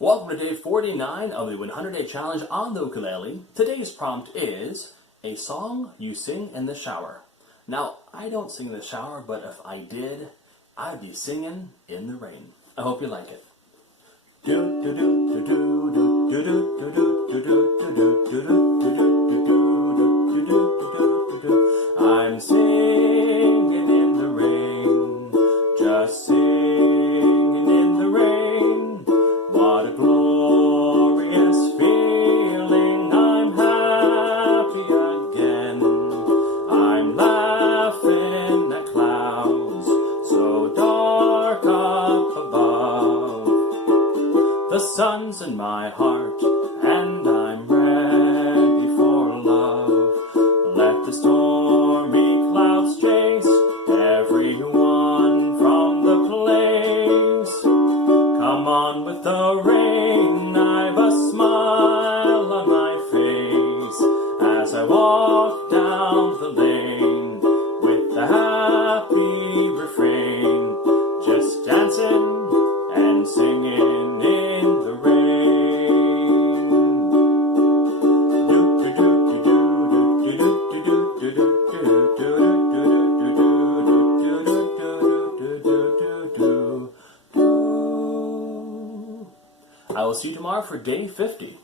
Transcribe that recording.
Welcome to day 49 of the 100-Day Challenge on the ukulele. Today's prompt is a song you sing in the shower. Now, I don't sing in the shower, but if I did, I'd be singing in the rain. I hope you like it. I'm singing in the rain, just singing in the rain. What a glorious feeling, I'm happy again. I'm laughing at clouds so dark up above. The sun's in my heart and I'm ready for love. Let the stormy clouds chase everyone from the place. Come on with the rain, I've a smile on my face as I walk down the lane with the happy refrain, just dancing and singing in the rain. I will see you tomorrow for day 50.